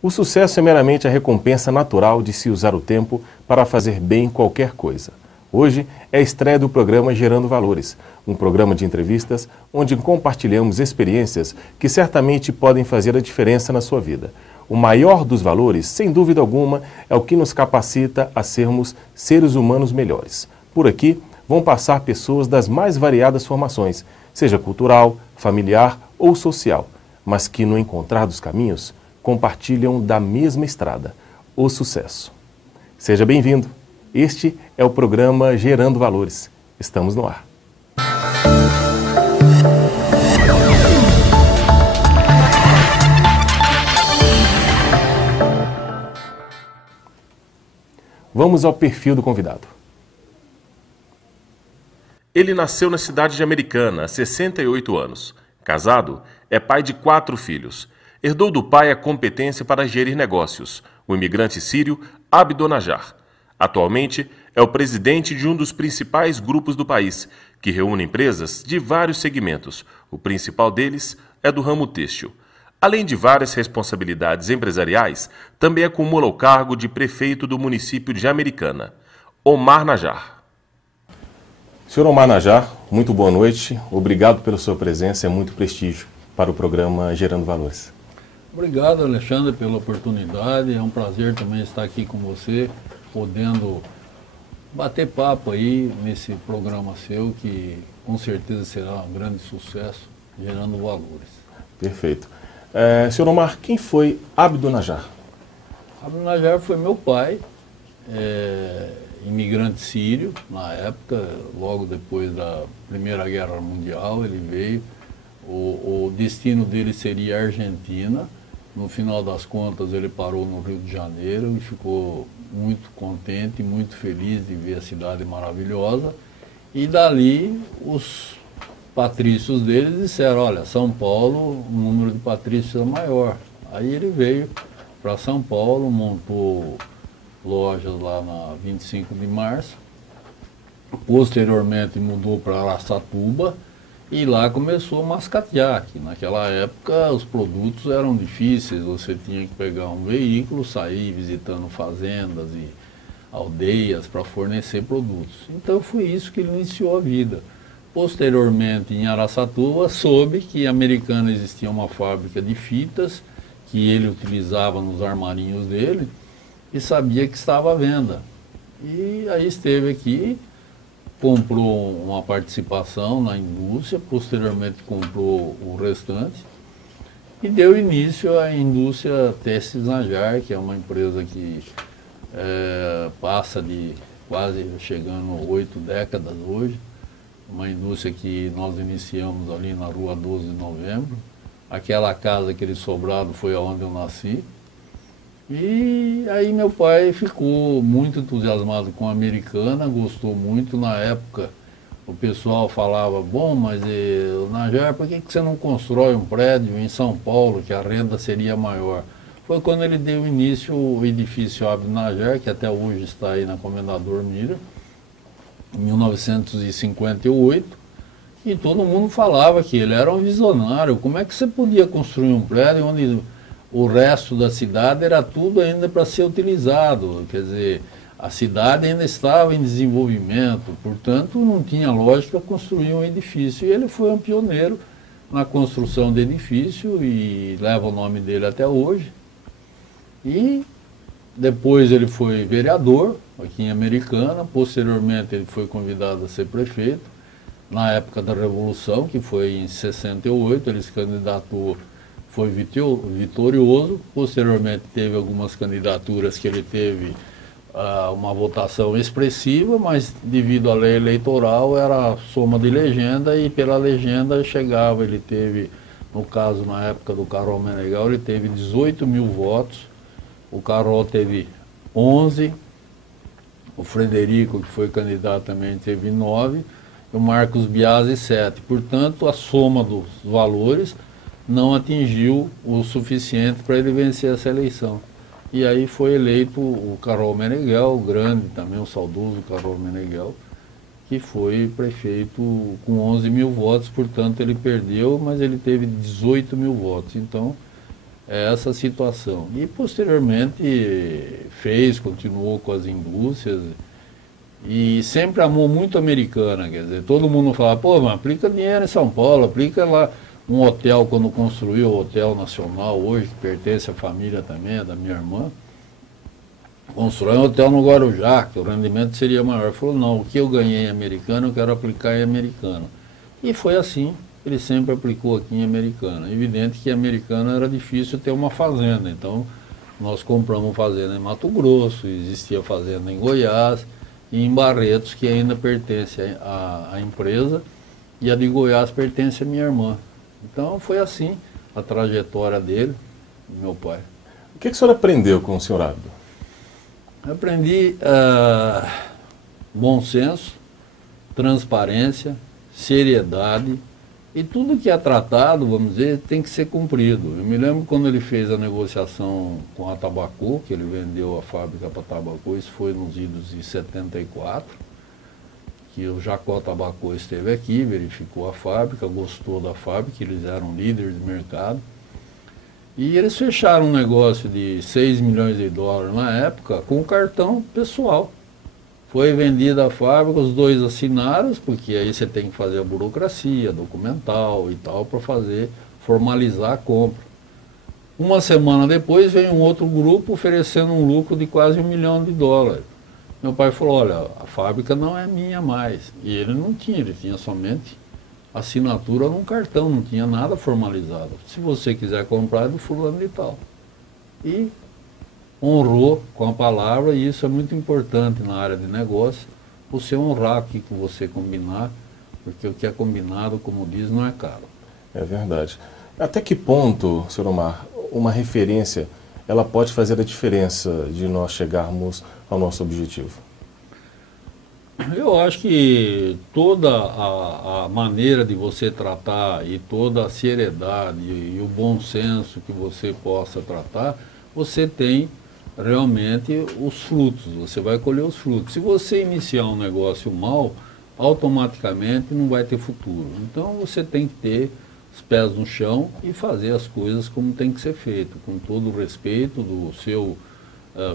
O sucesso é meramente a recompensa natural de se usar o tempo para fazer bem qualquer coisa. Hoje é a estreia do programa Gerando Valores, um programa de entrevistas onde compartilhamos experiências que certamente podem fazer a diferença na sua vida. O maior dos valores, sem dúvida alguma, é o que nos capacita a sermos seres humanos melhores. Por aqui vão passar pessoas das mais variadas formações, seja cultural, familiar ou social, mas que no encontrar dos caminhos compartilham da mesma estrada, o sucesso. Seja bem-vindo. Este é o programa Gerando Valores. Estamos no ar. Vamos ao perfil do convidado. Ele nasceu na cidade de Americana, há 68 anos. Casado, é pai de 4 filhos. Herdou do pai a competência para gerir negócios, o imigrante sírio Abdo Najar. Atualmente, é o presidente de um dos principais grupos do país, que reúne empresas de vários segmentos. O principal deles é do ramo têxtil. Além de várias responsabilidades empresariais, também acumula o cargo de prefeito do município de Americana. Omar Najar. Senhor Omar Najar, muito boa noite. Obrigado pela sua presença, é muito prestígio para o programa Gerando Valores. Obrigado, Alexandre, pela oportunidade. É um prazer também estar aqui com você, podendo bater papo aí nesse programa seu, que com certeza será um grande sucesso, gerando valores. Perfeito. Senhor Omar, quem foi Abdo Najar? Abdo Najar foi meu pai, imigrante sírio, na época, logo depois da Primeira Guerra Mundial, ele veio. O destino dele seria a Argentina. No final das contas, ele parou no Rio de Janeiro e ficou muito contente, muito feliz de ver a cidade maravilhosa. E dali, os patrícios dele disseram, olha, São Paulo, o número de patrícios é maior. Aí ele veio para São Paulo, montou lojas lá na 25 de março. Posteriormente mudou para Araçatuba. E lá começou a mascatear, que naquela época os produtos eram difíceis, você tinha que pegar um veículo, sair visitando fazendas e aldeias para fornecer produtos. Então foi isso que ele iniciou a vida. Posteriormente, em Araçatuba, soube que em Americana existia uma fábrica de fitas, que ele utilizava nos armarinhos dele, e sabia que estava à venda. E aí esteve aqui, comprou uma participação na indústria, posteriormente comprou o restante e deu início à indústria Têxteis Najar, que é uma empresa que passa de quase chegando 8 décadas hoje, uma indústria que nós iniciamos ali na rua 12 de novembro, aquela casa, aquele sobrado foi onde eu nasci. E aí meu pai ficou muito entusiasmado com a Americana, gostou muito. Na época o pessoal falava, bom, mas Najar, por que você não constrói um prédio em São Paulo, que a renda seria maior? Foi quando ele deu início ao edifício Abdo Najar, que até hoje está aí na Comendador Mira, em 1958, e todo mundo falava que ele era um visionário. Como é que você podia construir um prédio onde o resto da cidade era tudo ainda para ser utilizado? Quer dizer, a cidade ainda estava em desenvolvimento, portanto não tinha lógica construir um edifício. E ele foi um pioneiro na construção de edifício e leva o nome dele até hoje. E depois ele foi vereador aqui em Americana, posteriormente ele foi convidado a ser prefeito. Na época da Revolução, que foi em 68, ele se candidatou, foi vitorioso. Posteriormente teve algumas candidaturas que ele teve uma votação expressiva, mas devido à lei eleitoral era soma de legenda e pela legenda chegava. Ele teve, no caso na época do Carol Menegal, ele teve 18 mil votos, o Carol teve 11, o Frederico, que foi candidato, também teve 9, e o Marcos Biasi 7. Portanto, a soma dos valores não atingiu o suficiente para ele vencer essa eleição. E aí foi eleito o Carol Meneghel, o grande também, o saudoso Carol Meneghel, que foi prefeito com 11 mil votos, portanto ele perdeu, mas ele teve 18 mil votos. Então é essa situação. E posteriormente continuou com as indústrias e sempre amou muito a Americana, quer dizer, todo mundo fala, pô, mas aplica dinheiro em São Paulo, aplica lá um hotel, quando construiu o Hotel Nacional hoje, que pertence à família também, da minha irmã, constrói um hotel no Guarujá, que o rendimento seria maior. Ele falou, não, o que eu ganhei em Americana, eu quero aplicar em Americana. E foi assim, ele sempre aplicou aqui em Americana. Evidente que em Americana era difícil ter uma fazenda, então nós compramos fazenda em Mato Grosso, existia fazenda em Goiás e em Barretos, que ainda pertence à empresa, e a de Goiás pertence à minha irmã. Então foi assim a trajetória dele, meu pai. O que o senhor aprendeu com o senhor Abdo? Aprendi bom senso, transparência, seriedade, e tudo que é tratado, vamos dizer, tem que ser cumprido. Eu me lembro quando ele fez a negociação com a Tabaco, que ele vendeu a fábrica para a Tabaco, isso foi nos idos de 74, que o Jacó Tabaco esteve aqui, verificou a fábrica, gostou da fábrica, eles eram líderes de mercado. E eles fecharam um negócio de 6 milhões de dólares na época com cartão pessoal. Foi vendida a fábrica, os dois assinaram, porque aí você tem que fazer a burocracia documental e tal para formalizar a compra. Uma semana depois veio um outro grupo oferecendo um lucro de quase 1 milhão de dólares. Meu pai falou, olha, a fábrica não é minha mais. E ele não tinha, ele tinha somente assinatura num cartão, não tinha nada formalizado. Se você quiser comprar, é do fulano de tal. E honrou com a palavra, e isso é muito importante na área de negócio, você honrar o que você combinar, porque o que é combinado, como diz, não é caro. É verdade. Até que ponto, senhor Omar, uma referência, ela pode fazer a diferença de nós chegarmos ao nosso objetivo? Eu acho que toda a maneira de você tratar e toda a seriedade e o bom senso que você possa tratar, você tem realmente os frutos, você vai colher os frutos. Se você iniciar um negócio mal, automaticamente não vai ter futuro. Então você tem que ter os pés no chão e fazer as coisas como tem que ser feito, com todo o respeito do seu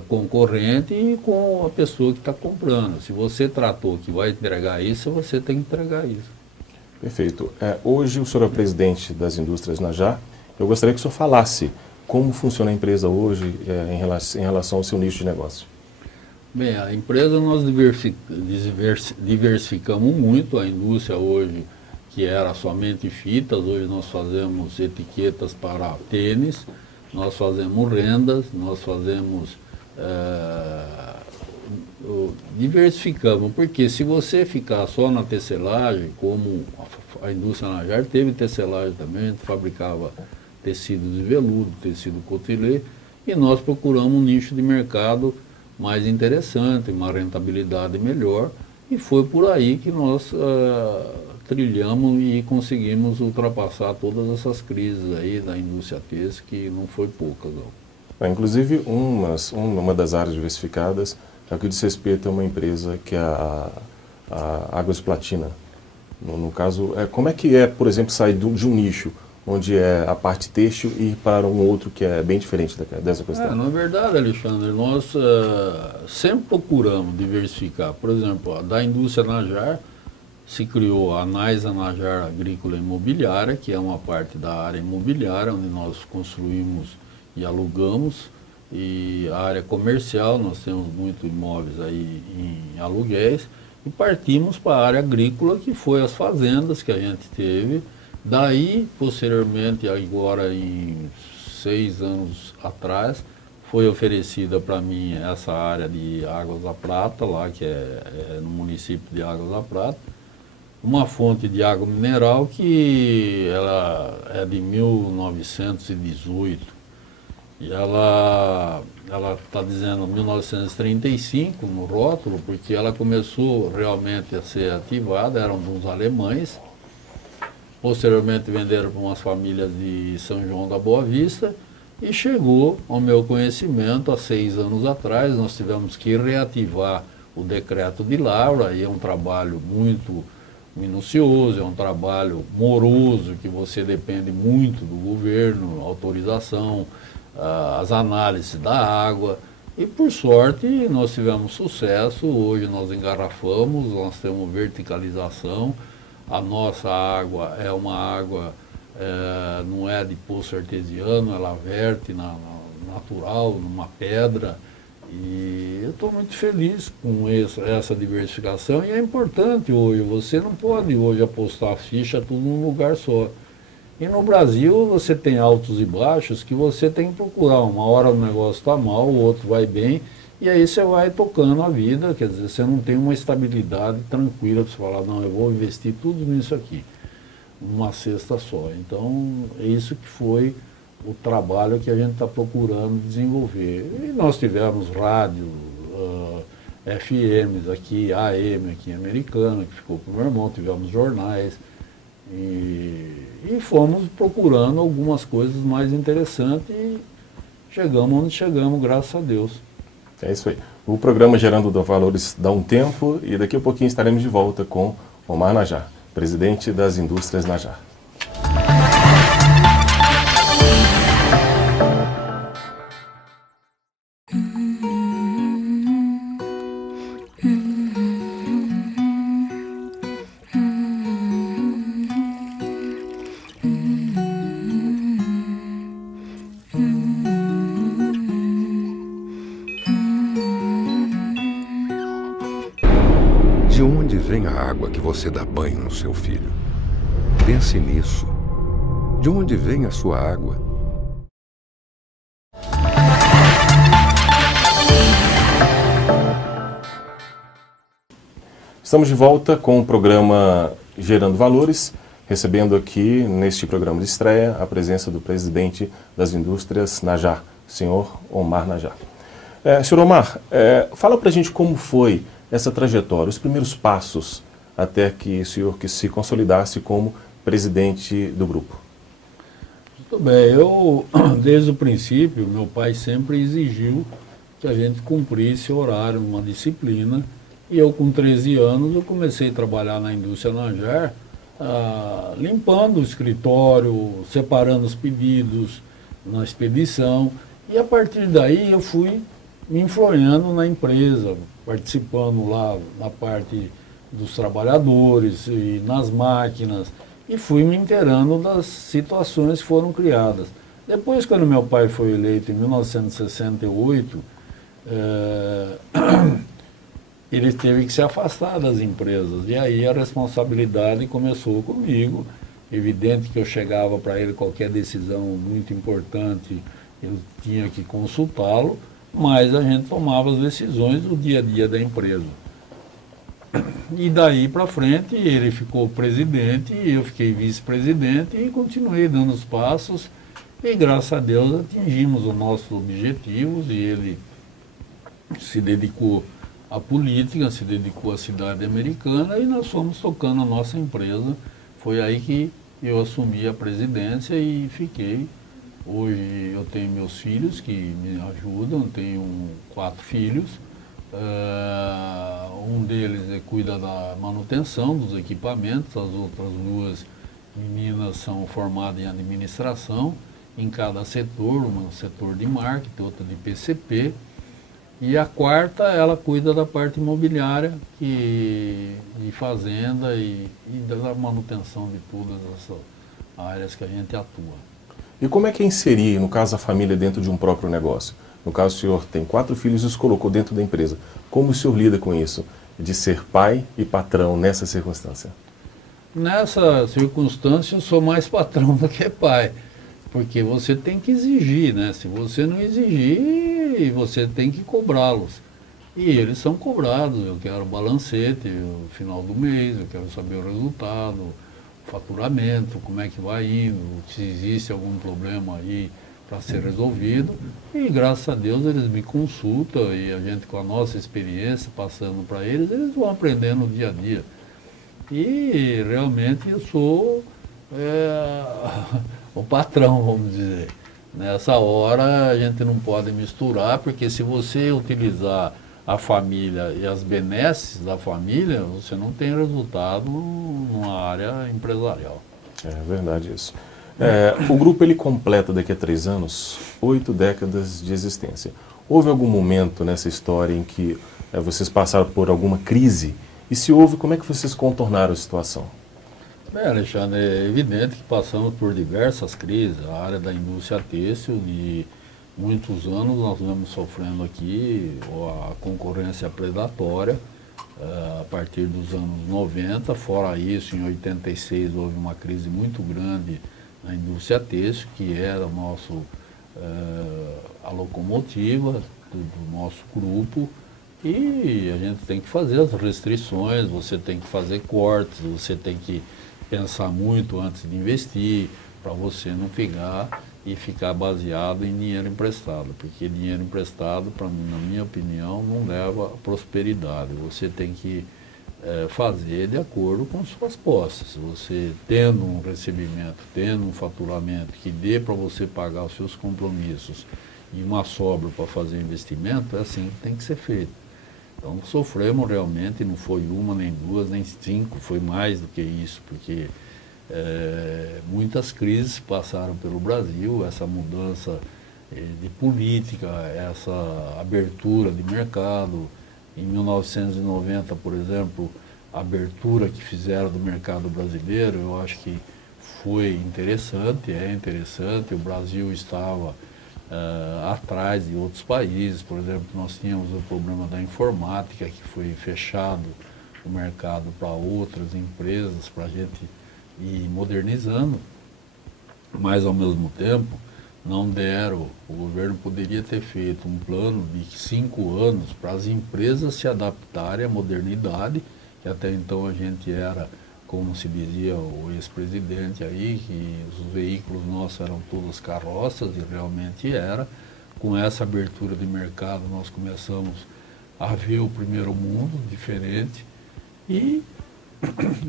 concorrente e com a pessoa que está comprando. Se você tratou que vai entregar isso, você tem que entregar isso. Perfeito. Hoje o senhor é o presidente das indústrias Najjar. Eu gostaria que o senhor falasse como funciona a empresa hoje em relação ao seu nicho de negócio. Bem, a empresa nós diversificamos muito. A indústria hoje, que era somente fitas, hoje nós fazemos etiquetas para tênis, nós fazemos rendas, nós fazemos... diversificamos, porque se você ficar só na tecelagem, como a indústria Najjar teve tecelagem também, a gente fabricava tecido de veludo, tecido cotilê, e nós procuramos um nicho de mercado mais interessante, uma rentabilidade melhor, e foi por aí que nós trilhamos e conseguimos ultrapassar todas essas crises aí da indústria têxtil, que não foi poucas, não. Inclusive, uma das áreas diversificadas é o que diz respeito a uma empresa que é a Águas Platina. No caso, como é que por exemplo, sair de um nicho onde é a parte têxtil e ir para um outro que é bem diferente dessa questão? Na verdade, Alexandre, nós sempre procuramos diversificar. Por exemplo, da indústria Najjar, se criou a NAISA Najjar Agrícola Imobiliária, que é uma parte da área imobiliária, onde nós construímos e alugamos, e a área comercial, nós temos muitos imóveis aí em aluguéis, e partimos para a área agrícola, que foi as fazendas que a gente teve. Daí, posteriormente, agora em 6 anos atrás, foi oferecida para mim essa área de Águas da Prata, lá que é no município de Águas da Prata, uma fonte de água mineral que ela é de 1918. E ela está dizendo 1935 no rótulo, porque ela começou realmente a ser ativada, eram dos alemães. Posteriormente venderam para umas famílias de São João da Boa Vista e chegou ao meu conhecimento há 6 anos atrás. Nós tivemos que reativar o decreto de lavra, aí é um trabalho muito minucioso, é um trabalho moroso, que você depende muito do governo, autorização, as análises da água. E por sorte nós tivemos sucesso, hoje nós engarrafamos, nós temos verticalização, a nossa água é uma água, não é de poço artesiano, ela verte natural, numa pedra. E eu estou muito feliz com essa diversificação, e é importante hoje, você não pode hoje apostar a ficha tudo num lugar só. E no Brasil você tem altos e baixos que você tem que procurar, uma hora o negócio está mal, o outro vai bem, e aí você vai tocando a vida, quer dizer, você não tem uma estabilidade tranquila para você falar, não, eu vou investir tudo nisso aqui, numa cesta só. Então é isso que foi o trabalho que a gente está procurando desenvolver. E nós tivemos rádio, FMs aqui, AM aqui em Americana, que ficou para o meu irmão, tivemos jornais, e fomos procurando algumas coisas mais interessantes e chegamos onde chegamos, graças a Deus. É isso aí. O programa Gerando Valores dá um tempo, e daqui a pouquinho estaremos de volta com Omar Najjar, presidente das Indústrias Najjar. De onde vem a água que você dá banho no seu filho? Pense nisso. De onde vem a sua água? Estamos de volta com o programa Gerando Valores, recebendo aqui, neste programa de estreia, a presença do presidente das Indústrias Najjar, senhor Omar Najjar. Senhor Omar, fala para a gente como foi essa trajetória, os primeiros passos até que o senhor se consolidasse como presidente do grupo. Muito bem, eu, desde o princípio, meu pai sempre exigiu que a gente cumprisse horário, uma disciplina, e eu com 13 anos eu comecei a trabalhar na indústria Najjar, limpando o escritório, separando os pedidos na expedição, e a partir daí eu fui me influenciando na empresa, participando lá na parte dos trabalhadores e nas máquinas, e fui me inteirando das situações que foram criadas. Depois, quando meu pai foi eleito em 1968, ele teve que se afastar das empresas, e aí a responsabilidade começou comigo. Evidente que eu chegava para ele qualquer decisão muito importante, eu tinha que consultá-lo, mas a gente tomava as decisões do dia a dia da empresa. E daí para frente ele ficou presidente, eu fiquei vice-presidente e continuei dando os passos, e graças a Deus atingimos os nossos objetivos, e ele se dedicou à política, se dedicou à cidade americana, e nós fomos tocando a nossa empresa. Foi aí que eu assumi a presidência e fiquei. Hoje eu tenho meus filhos que me ajudam, tenho 4 filhos, um deles cuida da manutenção dos equipamentos, as outras 2 meninas são formadas em administração, em cada setor, um setor de marketing, outra de PCP, e a 4ª ela cuida da parte imobiliária, de fazenda e da manutenção de todas as áreas que a gente atua. E como é que é inserir, no caso, a família dentro de um próprio negócio? No caso, o senhor tem 4 filhos e os colocou dentro da empresa. Como o senhor lida com isso, de ser pai e patrão nessa circunstância? Nessa circunstância, eu sou mais patrão do que pai, porque você tem que exigir, né? Se você não exigir, você tem que cobrá-los. E eles são cobrados. Eu quero balancete no final do mês, eu quero saber o resultado, faturamento, como é que vai indo, se existe algum problema aí para ser resolvido, e graças a Deus eles me consultam, e a gente, com a nossa experiência passando para eles, eles vão aprendendo dia a dia. E realmente eu sou o patrão, vamos dizer. Nessa hora a gente não pode misturar, porque se você utilizar a família e as benesses da família, você não tem resultado numa área empresarial. É verdade isso. O grupo ele completa daqui a 3 anos 8 décadas de existência. Houve algum momento nessa história em que vocês passaram por alguma crise? E se houve, como é que vocês contornaram a situação? Bem, Alexandre, é evidente que passamos por diversas crises. A área da indústria têxtil, de muitos anos nós vamos sofrendo aqui a concorrência predatória, a partir dos anos 90. Fora isso, em 86 houve uma crise muito grande na indústria têxtil, que era a locomotiva do nosso grupo, e a gente tem que fazer as restrições, você tem que fazer cortes, você tem que pensar muito antes de investir, para você não ficar baseado em dinheiro emprestado, porque dinheiro emprestado, para mim, na minha opinião, não leva à prosperidade. Você tem que fazer de acordo com suas posses. Você tendo um recebimento, tendo um faturamento que dê para você pagar os seus compromissos e uma sobra para fazer investimento, é assim que tem que ser feito. Então sofremos realmente, não foi uma, nem duas, nem 5, foi mais do que isso, porque muitas crises passaram pelo Brasil, essa mudança de política, essa abertura de mercado. Em 1990, por exemplo, a abertura que fizeram do mercado brasileiro, eu acho que foi interessante, é interessante. O Brasil estava atrás de outros países. Por exemplo, nós tínhamos o problema da informática, que foi fechado o mercado para outras empresas, para a gente ir modernizando, mas ao mesmo tempo não deram. O governo poderia ter feito um plano de 5 anos para as empresas se adaptarem à modernidade, que até então a gente era, como se dizia o ex-presidente aí, que os veículos nossos eram todas carroças, e realmente era. Com essa abertura de mercado nós começamos a ver o primeiro mundo diferente, e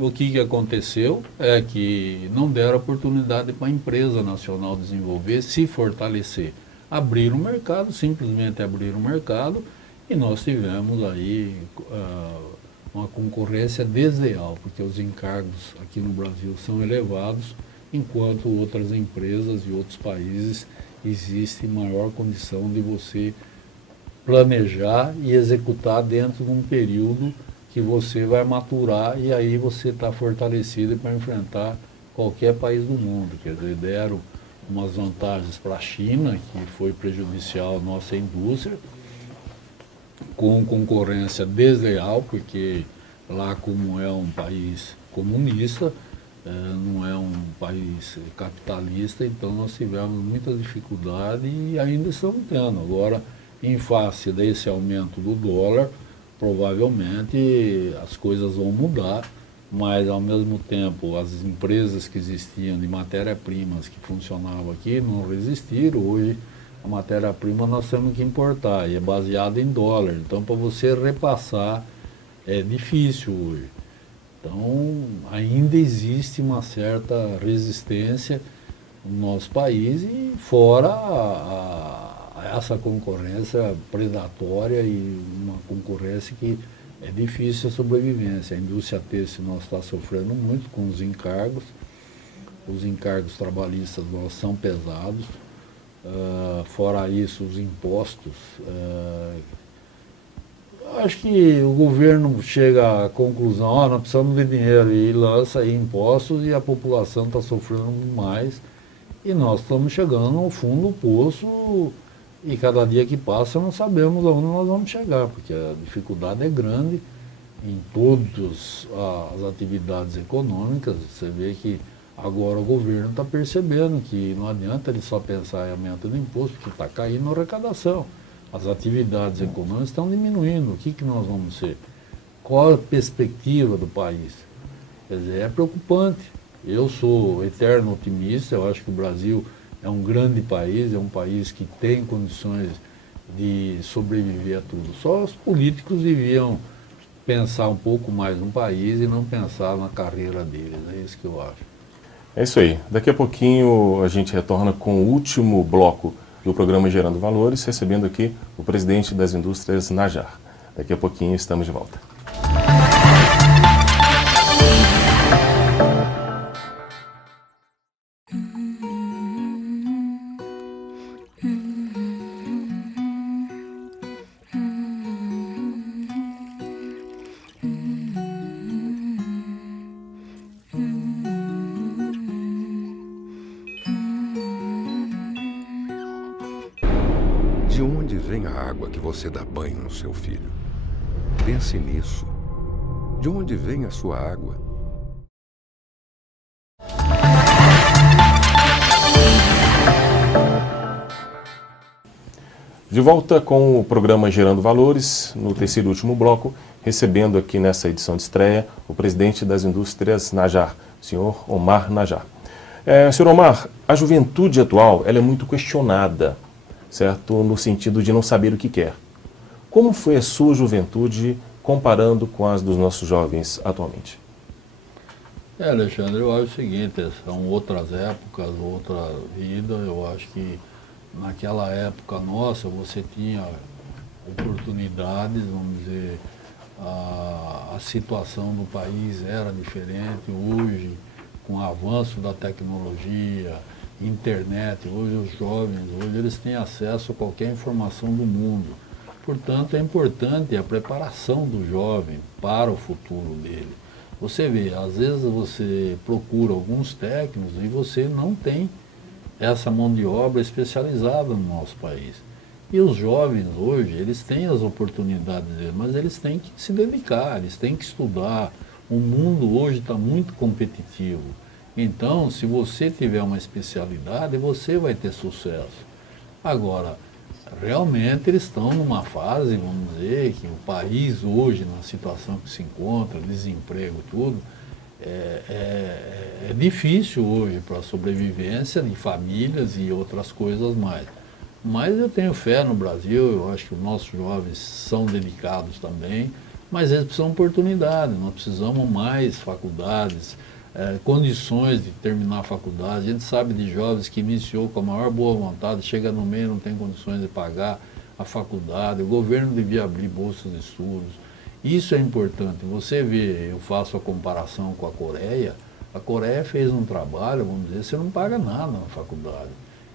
o que aconteceu é que não deram oportunidade para a empresa nacional desenvolver, se fortalecer. Abriram o mercado, simplesmente abriram o mercado, e nós tivemos aí uma concorrência desleal, porque os encargos aqui no Brasil são elevados, enquanto outras empresas e outros países existe maior condição de você planejar e executar dentro de um período que você vai maturar, e aí você está fortalecido para enfrentar qualquer país do mundo. Quer dizer, deram umas vantagens para a China, que foi prejudicial à nossa indústria, com concorrência desleal, porque lá, como é um país comunista, não é um país capitalista, então nós tivemos muita dificuldade e ainda estamos tendo. Agora, em face desse aumento do dólar, provavelmente as coisas vão mudar, mas ao mesmo tempo as empresas que existiam de matéria-primas que funcionavam aqui não resistiram. Hoje a matéria-prima nós temos que importar e é baseada em dólar, então para você repassar é difícil hoje. Então ainda existe uma certa resistência no nosso país, e fora essa concorrência predatória e uma concorrência que é difícil a sobrevivência. A indústria têxtil nós está sofrendo muito com os encargos trabalhistas nós são pesados, fora isso os impostos. Acho que o governo chega à conclusão, nós precisamos de dinheiro, e lança aí impostos, e a população está sofrendo mais, e nós estamos chegando ao fundo do poço. E cada dia que passa não sabemos aonde nós vamos chegar, porque a dificuldade é grande em todas as atividades econômicas. Você vê que agora o governo está percebendo que não adianta ele só pensar em aumento do imposto, porque está caindo a arrecadação. As atividades econômicas estão diminuindo. O que nós vamos ser? Qual a perspectiva do país? Quer dizer, é preocupante. Eu sou eterno otimista, eu acho que o Brasil é um grande país, é um país que tem condições de sobreviver a tudo. Só os políticos deviam pensar um pouco mais no país e não pensar na carreira deles. É isso que eu acho. É isso aí. Daqui a pouquinho a gente retorna com o último bloco do programa Gerando Valores, recebendo aqui o presidente das indústrias Najar. Daqui a pouquinho estamos de volta. De onde vem a água que você dá banho no seu filho? Pense nisso. De onde vem a sua água? De volta com o programa Gerando Valores, no terceiro e último bloco, recebendo aqui nessa edição de estreia o presidente das indústrias Najjar, o senhor Omar Najjar. Senhor Omar, a juventude atual ela é muito questionada, certo? No sentido de não saber o que quer. Como foi a sua juventude comparando com as dos nossos jovens atualmente? Alexandre, eu acho o seguinte, são outras épocas, outra vida. Eu acho que naquela época nossa você tinha oportunidades, vamos dizer, a situação do país era diferente. Hoje, com o avanço da tecnologia, internet, hoje os jovens, hoje eles têm acesso a qualquer informação do mundo. Portanto, é importante a preparação do jovem para o futuro dele. Você vê, às vezes você procura alguns técnicos e você não tem essa mão de obra especializada no nosso país. E os jovens hoje, eles têm as oportunidades deles, mas eles têm que se dedicar, eles têm que estudar. O mundo hoje está muito competitivo. Então, se você tiver uma especialidade, você vai ter sucesso. Agora, realmente eles estão numa fase, vamos dizer, que o país hoje, na situação que se encontra, desemprego e tudo, é difícil hoje para a sobrevivência de famílias e outras coisas mais. Mas eu tenho fé no Brasil, eu acho que os nossos jovens são dedicados também, mas eles precisam de oportunidade, nós precisamos mais faculdades, condições de terminar a faculdade. A gente sabe de jovens que iniciou com a maior boa vontade, chega no meio, não tem condições de pagar a faculdade, o governo devia abrir bolsas de estudos. Isso é importante. Você vê, eu faço a comparação com a Coreia fez um trabalho, vamos dizer, você não paga nada na faculdade.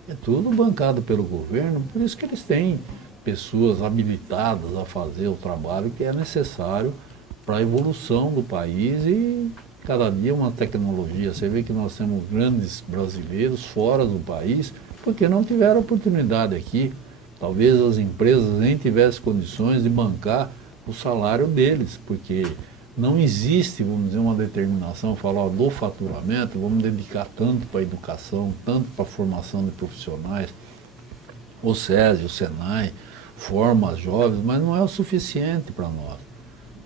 É tudo bancado pelo governo, por isso que eles têm pessoas habilitadas a fazer o trabalho que é necessário para a evolução do país e cada dia uma tecnologia. Você vê que nós temos grandes brasileiros fora do país porque não tiveram oportunidade aqui. Talvez as empresas nem tivessem condições de bancar o salário deles, porque não existe, vamos dizer, uma determinação, falar do faturamento, vamos dedicar tanto para a educação, tanto para a formação de profissionais. O SESI, o SENAI forma jovens, mas não é o suficiente para nós.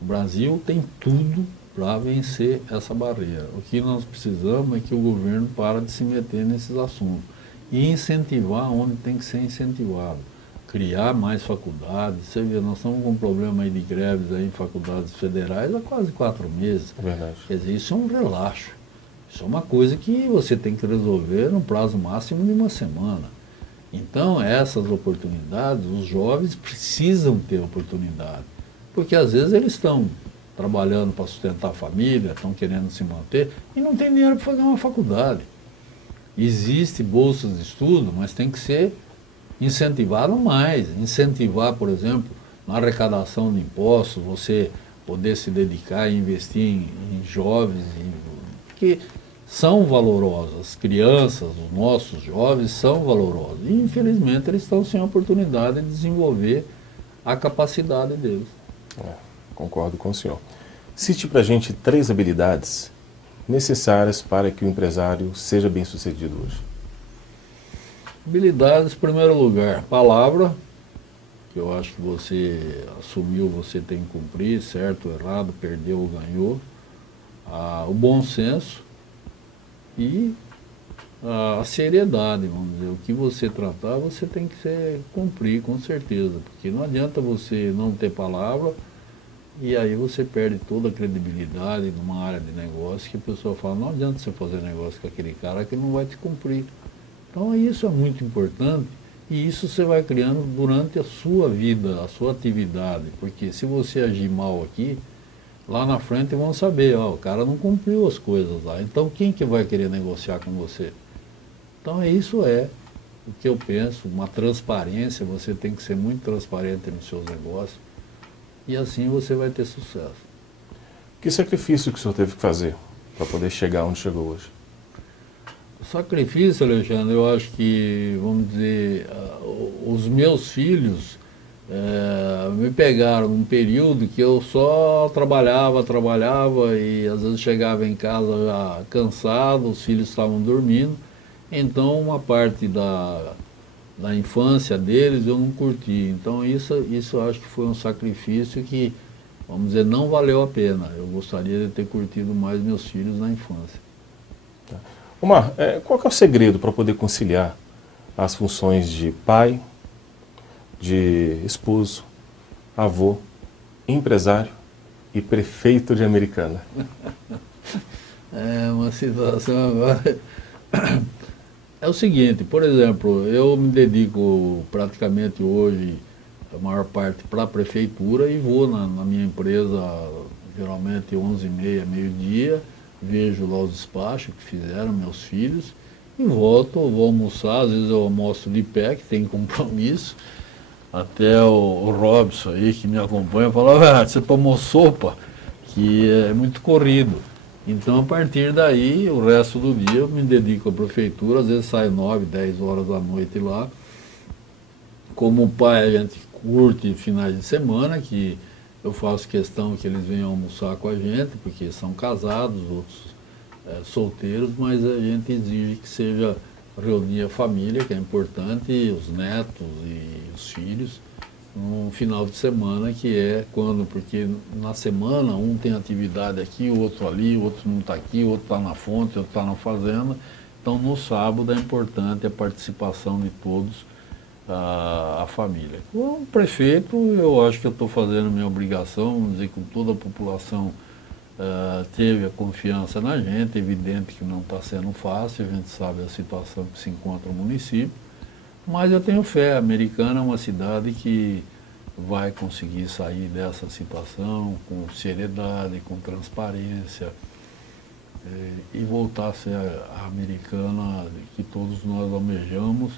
O Brasil tem tudo para vencer essa barreira. O que nós precisamos é que o governo pare de se meter nesses assuntos e incentivar onde tem que ser incentivado. Criar mais faculdades. Você vê, nós estamos com um problema aí de greves aí em faculdades federais há quase 4 meses. Verdade. Quer dizer, isso é um relaxo. Isso é uma coisa que você tem que resolver no prazo máximo de 1 semana. Então, essas oportunidades, os jovens precisam ter oportunidade. Porque às vezes eles estão trabalhando para sustentar a família, estão querendo se manter e não tem dinheiro para fazer uma faculdade. Existe bolsas de estudo, mas tem que ser incentivado mais. Incentivar, por exemplo, na arrecadação de impostos, você poder se dedicar e investir em jovens, que são valorosos. As crianças, os nossos jovens são valorosos. E, infelizmente, eles estão sem a oportunidade de desenvolver a capacidade deles. Concordo com o senhor. Cite para a gente 3 habilidades necessárias para que o empresário seja bem sucedido hoje. Habilidades, em primeiro lugar, palavra, que eu acho que você assumiu, você tem que cumprir, certo ou errado, perdeu ou ganhou. O bom senso e a seriedade, vamos dizer. O que você tratar, você tem que cumprir, com certeza, porque não adianta você não ter palavra e aí você perde toda a credibilidade numa área de negócio que a pessoa fala, não adianta você fazer negócio com aquele cara que não vai te cumprir. Então isso é muito importante E isso você vai criando durante a sua vida, a sua atividade, porque se você agir mal aqui, lá na frente vão saber, ó, o cara não cumpriu as coisas lá, então quem que vai querer negociar com você? Então isso é o que eu penso, uma transparência, você tem que ser muito transparente nos seus negócios, e assim você vai ter sucesso. Que sacrifício que o senhor teve que fazer para poder chegar onde chegou hoje? O sacrifício, Alexandre, eu acho que, vamos dizer, os meus filhos me pegaram num período que eu só trabalhava e às vezes chegava em casa já cansado, os filhos estavam dormindo, então uma parte da infância deles eu não curti. Então isso eu acho que foi um sacrifício que, vamos dizer, não valeu a pena. Eu gostaria de ter curtido mais meus filhos na infância. Tá. Omar, qual que é o segredo para poder conciliar as funções de pai, de esposo, avô, empresário e prefeito de Americana? É uma situação agora... É o seguinte, por exemplo, eu me dedico praticamente hoje, a maior parte, para a prefeitura e vou na minha empresa, geralmente 11h30, meio-dia, vejo lá os despachos que fizeram meus filhos e volto, vou almoçar, às vezes eu almoço de pé, que tem compromisso. Até o Robson aí, que me acompanha, fala, você tomou sopa, que é muito corrido. Então, a partir daí, o resto do dia eu me dedico à prefeitura, às vezes saio 9, 10 horas da noite lá. Como pai, a gente curte finais de semana, que eu faço questão que eles venham almoçar com a gente, porque são casados, outros solteiros, mas a gente exige que seja reunir a família, que é importante, os netos e os filhos, no final de semana, que é quando, porque na semana um tem atividade aqui, o outro ali, o outro não está aqui, o outro está na fonte, o outro está na fazenda. Então no sábado é importante a participação de todos, a família. Como prefeito, eu acho que eu estou fazendo a minha obrigação, vamos dizer, com toda a população teve a confiança na gente, evidente que não está sendo fácil, a gente sabe a situação que se encontra o município, mas eu tenho fé, a Americana é uma cidade que vai conseguir sair dessa situação com seriedade, com transparência e voltar a ser a Americana que todos nós almejamos,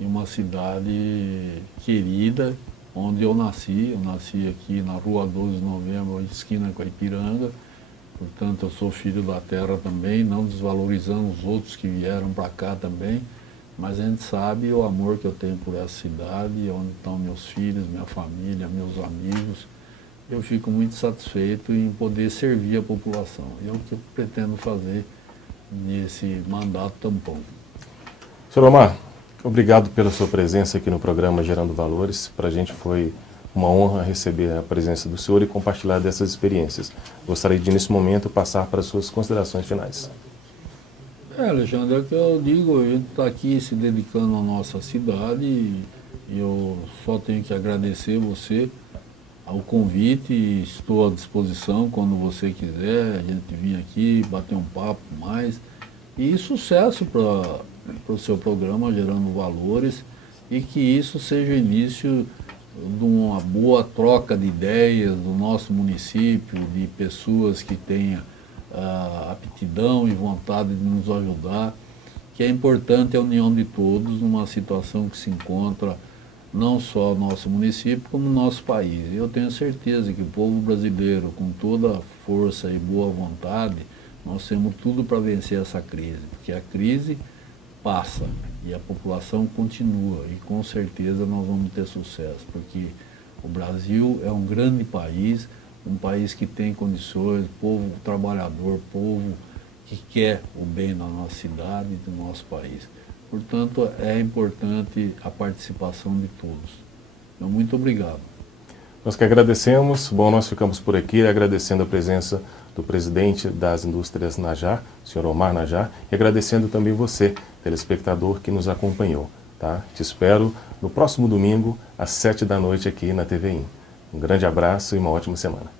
em uma cidade querida, onde eu nasci aqui na Rua 12 de Novembro, esquina com a Ipiranga, portanto eu sou filho da terra também, não desvalorizando os outros que vieram para cá também, mas a gente sabe o amor que eu tenho por essa cidade, onde estão meus filhos, minha família, meus amigos. Eu fico muito satisfeito em poder servir a população. E é o que eu pretendo fazer nesse mandato tampão. Senhor Omar, obrigado pela sua presença aqui no programa Gerando Valores. Para a gente foi uma honra receber a presença do senhor e compartilhar dessas experiências. Gostaria de, nesse momento, passar para as suas considerações finais. Alexandre, é o que eu digo, a gente está aqui se dedicando à nossa cidade e eu só tenho que agradecer você ao convite e estou à disposição quando você quiser, a gente vir aqui, bater um papo mais. E sucesso para o seu programa Gerando Valores e que isso seja o início de uma boa troca de ideias do nosso município, de pessoas que tenham aptidão e vontade de nos ajudar, que é importante a união de todos numa situação que se encontra não só o nosso município, como o nosso país. E eu tenho certeza que o povo brasileiro, com toda a força e boa vontade, nós temos tudo para vencer essa crise, porque a crise passa e a população continua e com certeza nós vamos ter sucesso, porque o Brasil é um grande país, um país que tem condições, povo trabalhador, povo que quer o bem na nossa cidade e do nosso país. Portanto, é importante a participação de todos. Então, muito obrigado. Nós que agradecemos. Bom, nós ficamos por aqui agradecendo a presença do presidente das indústrias Najjar, o senhor Omar Najjar, e agradecendo também você, telespectador, que nos acompanhou. Tá? Te espero no próximo domingo, às 7 da noite, aqui na TVI. Um grande abraço e uma ótima semana.